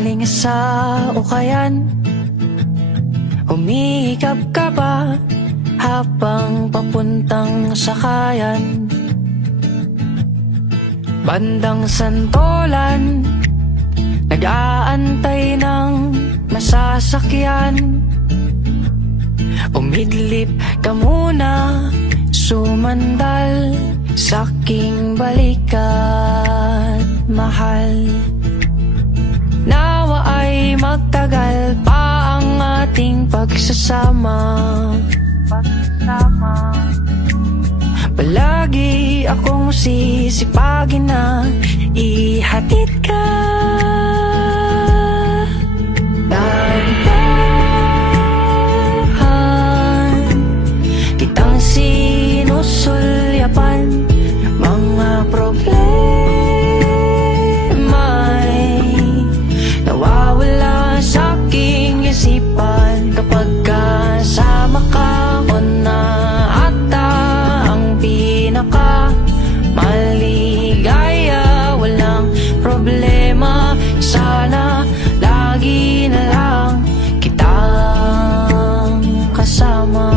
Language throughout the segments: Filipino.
galing sa ukayan, umihikap ka ba habang papuntang sakayan? Bandang santolan, nag-aantay ng masasakyan. Umidlip ka muna, sumandal sa aking balikat, mahal. Nawa ay magtagal pa ang ating pagsasama. Palagi akong sisipagin na ihatid ka. Dahan-dahan kitang sinusulyapan, mga problema'y nawawala sa aking isipan. Kapag kasama ka, ako na ata ang pinaka maligaya. Walang problema, sana lagi na lang kitang kasama.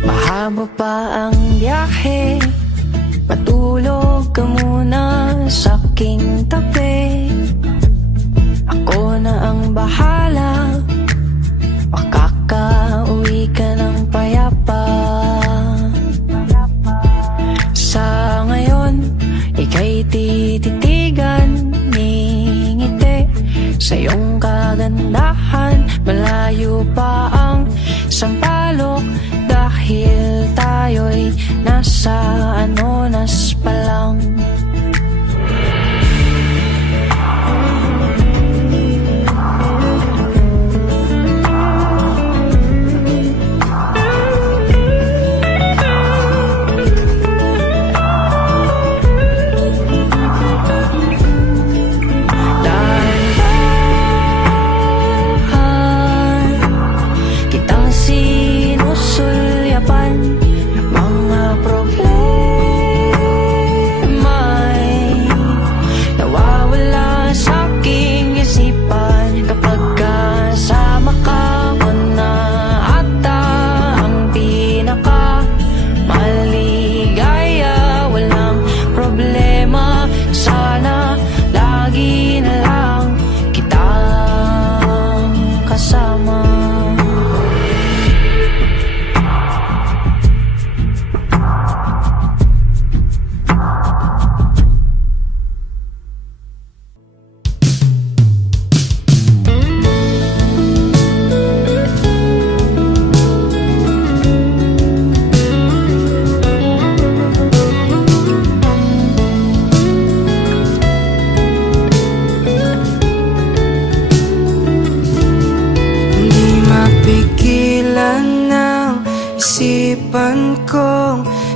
Mahaba pa ang biyahe, matulog ka muna sa aking tabi. Ako na ang bahala, makakauwi ka ng payapa. Sa ngayon, ika'y tititigan, ngingiti sa iyong kagandahan. Malayo pa ang sampalok dahil tayo'y nasa anonas pa lang.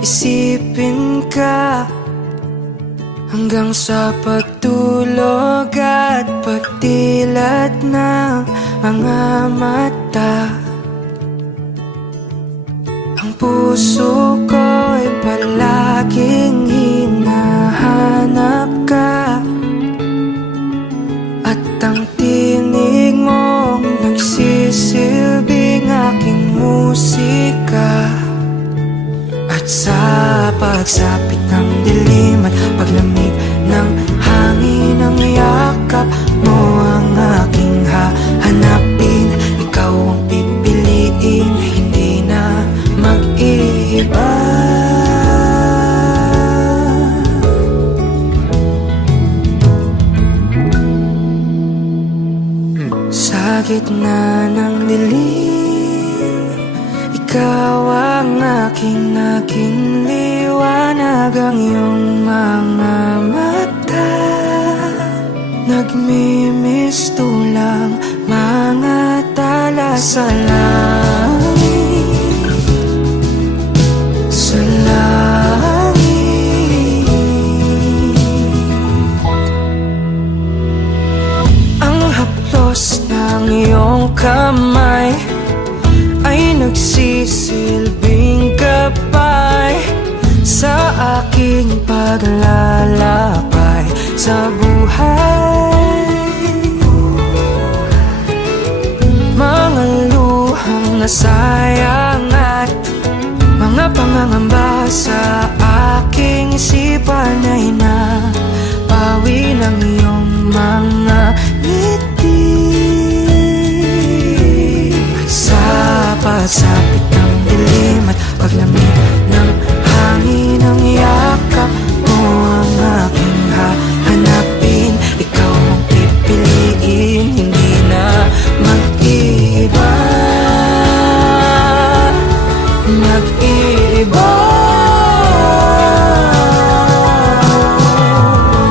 Isipin ka hanggang sa pagtulog at pagdilat ng mga mata. Ang puso ko'y palaging hinahanap ka, at ang tinig mong nagsisilbing aking musika. At sa pagsapit ng dilim at paglamig ng hangin, ang yakap mo ang aking hahanapin. Ikaw ang pipiliin, hindi na mag-iiba. Sa gitna ng dilim, ikaw ang aking naging liwanag. Ang iyong mga mata nagmimistulang mga tala sa langit, sa langit. Ang haplos ng iyong kamay ay nagsisilbing kapal aking paglalakbay sa buhay. Mga luhang nasayang at mga pangangamba sa aking isipan ay napawi ng iyong mga ngiti. Sa pagsapit ng dilim at paglamig ng hangin, ang yakap mo ang aking hahanapin. Ikaw ang pipiliin, hindi na mag-iba. Mag-iba.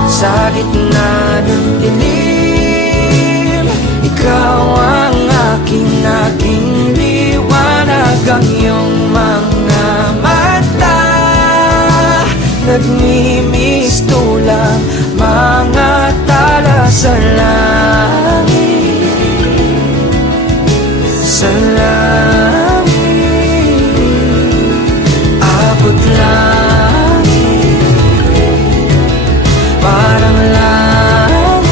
Sa gitna ng dilim, ikaw ang aking liwanag. Ang iyong mga mata nagmimistulang mga tala sa langit. Sa langit, abot langit, parang langit.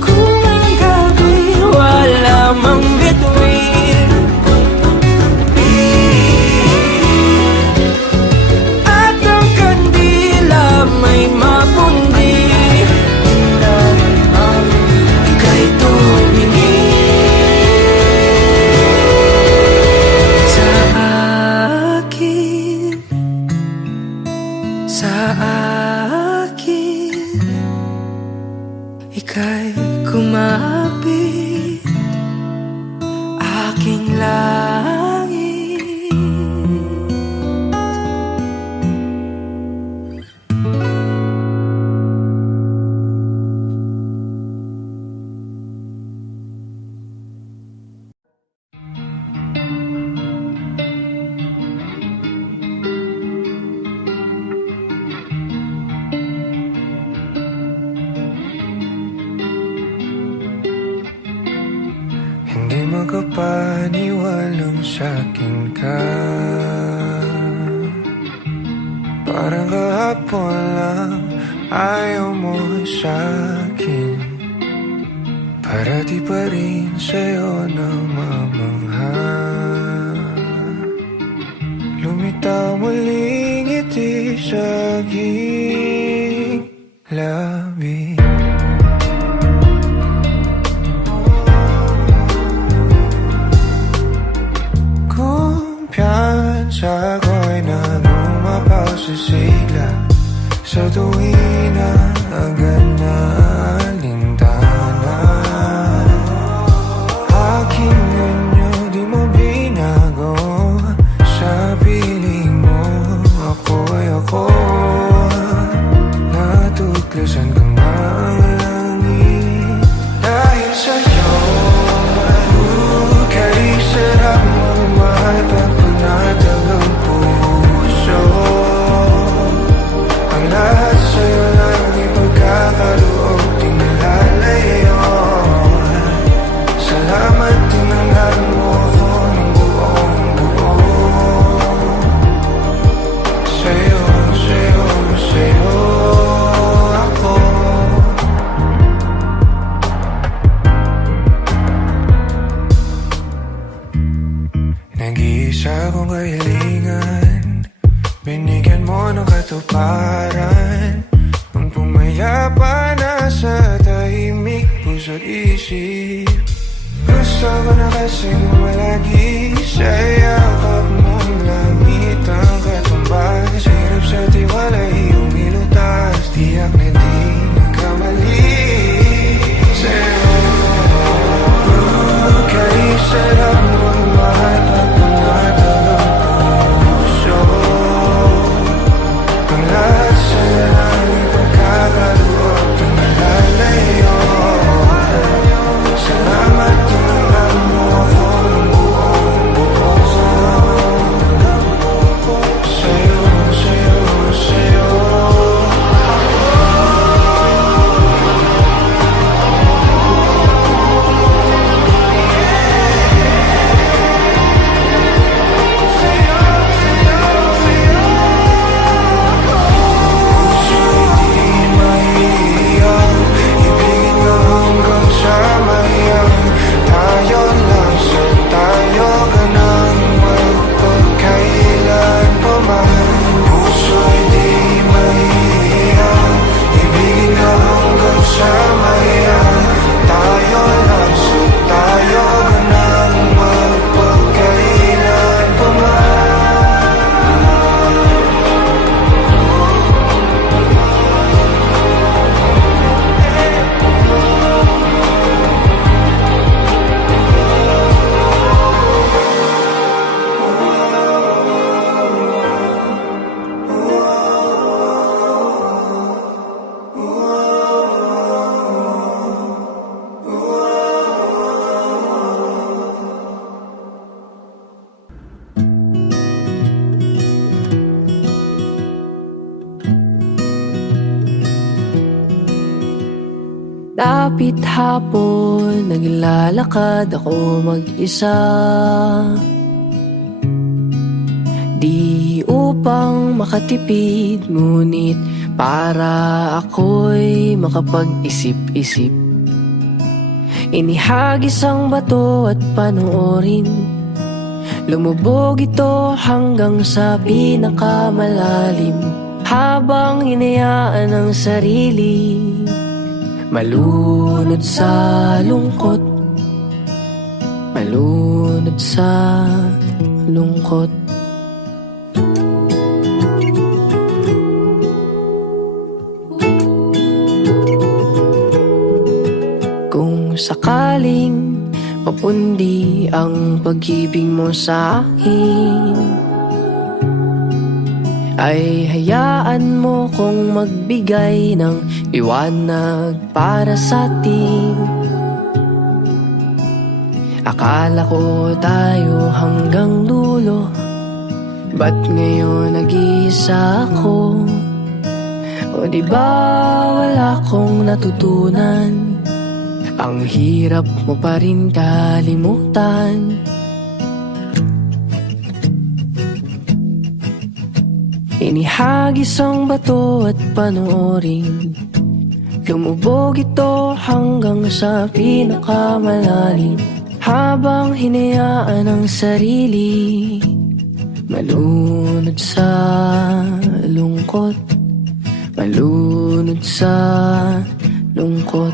Kung ang gabi wala mang bituin, at ang kandila may mapundi, ika'y tumingin sa akin, sa akin. Ika'y kumapit, aking langit. Hindi makapaniwalang sa'kin ka. Parang kahapon lang ayaw mo sa'kin. Parati pa rin sa'yo namamangha. Lumitaw muling ngiti sa aking labi. Kumpiyansa ko'y nangumapaw sa sigla. Sa tuwing na agad na alintana. Aking ganyo di mo binago. Sa piling mo ako'y ako. Natuklasan ko na ang langit dahil sa'yo. Kay sarap magmahal pag panatag ang puso. Ang lahat sa'yo lang ipagkakaloob, di nalalayo. Salamat tinanggap mo ako ng buong buo. Sa'yo, sa'yo, sa'yo ako. Nag-iisa kong kahilingan, binigyan mo ng katuparan. Nung pumayapa na sa tahimik puso't isip, gusto ko na kasing malagi sa yakap mong langit ang katumbas. Hirap sa tiwala iyong ilutas, tiyak na di nagkamali sa'yo. Kay sarap mong mahal pag panatag ang puso. Ang lahat sa'yo lang ipagkakaloob, di nalalayo. Salamat tinanggap mo ako ng buong buo. Dapit hapon, naglalakad ako mag-isa. Di upang makatipid, ngunit para ako'y makapag-isip-isip. Inihagis ang bato at panoorin, lumubog ito hanggang sa pinakamalalim. Habang hinayaan ang sarili malunod sa lungkot, malunod sa lungkot. Kung sakaling mapundi ang pag-ibig mo sa akin, ay hayaan mo kong magbigay ng liwanag para sa atin. Akala ko tayo hanggang dulo, ba't ngayon nag-iisa ako? O di ba wala kong natutunan? Ang hirap mo pa rin kalimutan. Inihagis ang bato at panoorin, lumubog ito hanggang sa pinakamalalim. Habang hinayaan ang sarili malunod sa lungkot, malunod sa lungkot.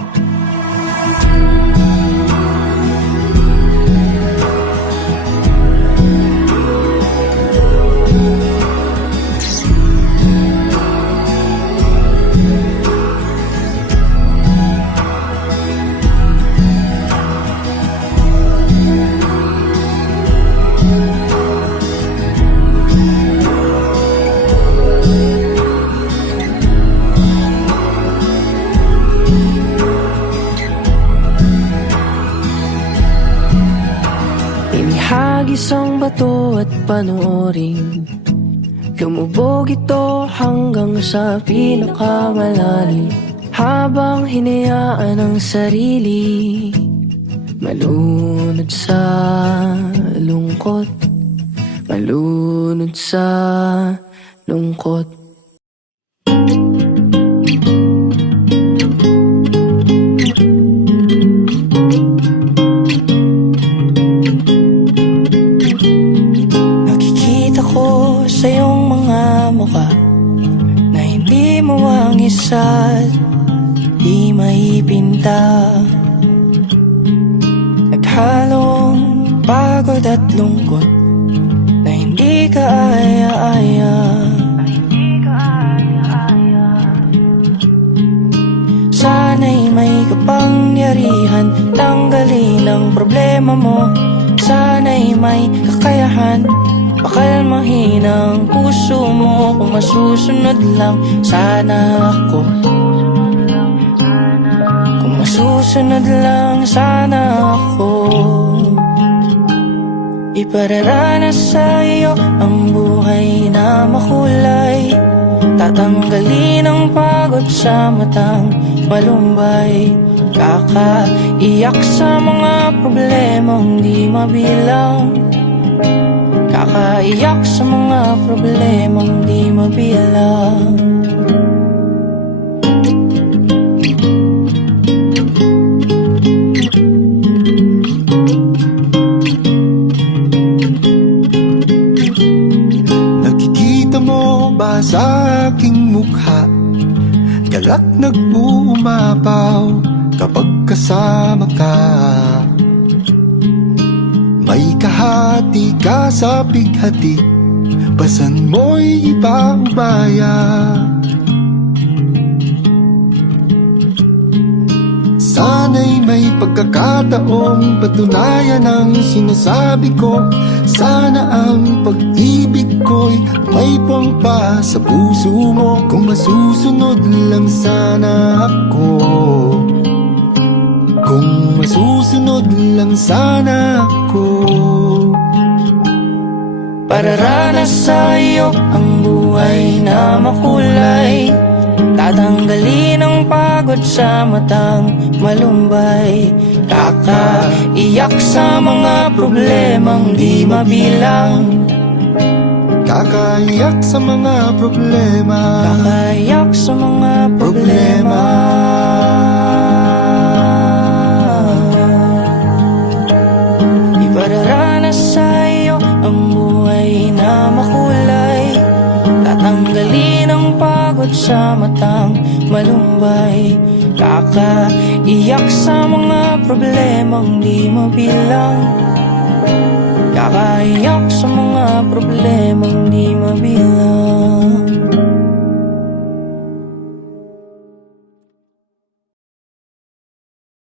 Inihagis ang bato at panoorin, lumubog ito hanggang sa pinakamalalim. Habang hinayaan ang sarili malunod sa lungkot, malunod sa lungkot. Sa iyong mga mukha na hindi mo wangis at di maipinta, naghalong pagod at lungkot na hindi ka aya-aya. Sana'y may kapangyarihan tanggalin ang problema mo. Sana'y may kakayahan pakalmahin ang puso mo. Kung masusunod lang sana ako, kung masusunod lang sana ako, ipararanas sa iyo ang buhay na makulay. Tatanggalin ang pagod sa matang malumbay. Kakaiyak sa mga problemang di mabilang, kakaiyak sa mga problemang di mabilang. Nakikita mo ba sa aking mukha, galak nag-uumapaw kapag kasama ka? May kahati ka sa bighati, basan mo'y ipaubaya. Sana'y may pagkakataong patunayan ang sinasabi ko. Sana ang pag-ibig ko'y may pangpa sa puso mo. Kung masusunod lang sana ako, kung masusunod lang sana ako, pararanas sa iyo ang buhay na makulay. Tatanggalin ang pagod pagod sa matang malumbay. Kakaiyak sa mga problemang di mabilang. Kakaiyak sa mga problema. Kakaiyak sa mga problema. Ipararanas sa iyo ang buhay na makulay. Tatanggalin ang pagod sa matang malumbay. Kakaiyak sa mga problemang di mabilang. Kakaiyak sa mga problemang di mabilang.